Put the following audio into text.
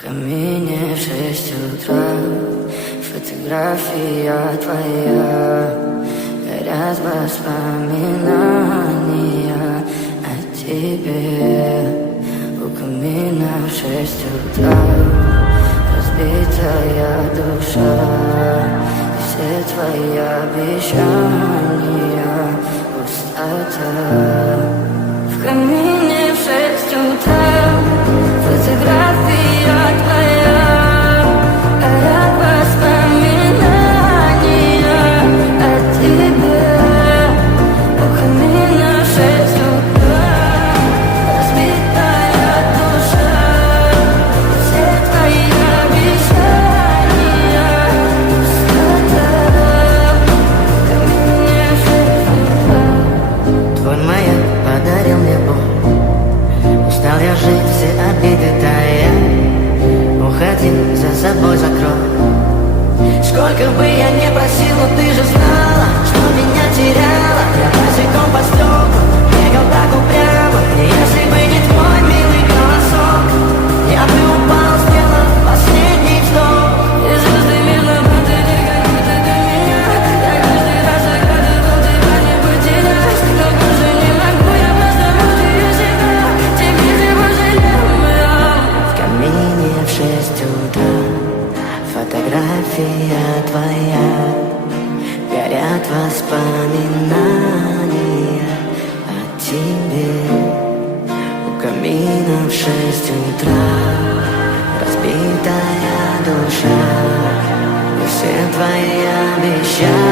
В камине в 6 утра, фотография твоя, горят воспоминания о тебе. У камина в 6 утра, разбитая душа, и все твои обещания пустота. В камине в 6 утра, фотография твоя, горят воспоминания о тебе. У камина в 6 утра, разбитая душа, все твои обещания пустота. В камине в 6 утра. Твой маяк подарил мне боль. Устал я жить, все обиды тая. Уходи, за собой закрой. Сколько бы я не просил, но ты же знала, что меня теряла. Я босиком по стеклам бегал так упрямо. И если бы не твой милый голосок, я бы упал, сделал последний вздох. И звезды мирно падали, как будто до меня. Я каждый раз загадывал тебя не потерять, но больше не могу, я просто мучаю себя. Теперь ты пожалел меня. В камине в 6 утра, фотография твоя, горят воспоминания о тебе. У камина в 6 утра, разбитая душа, и все твои обещания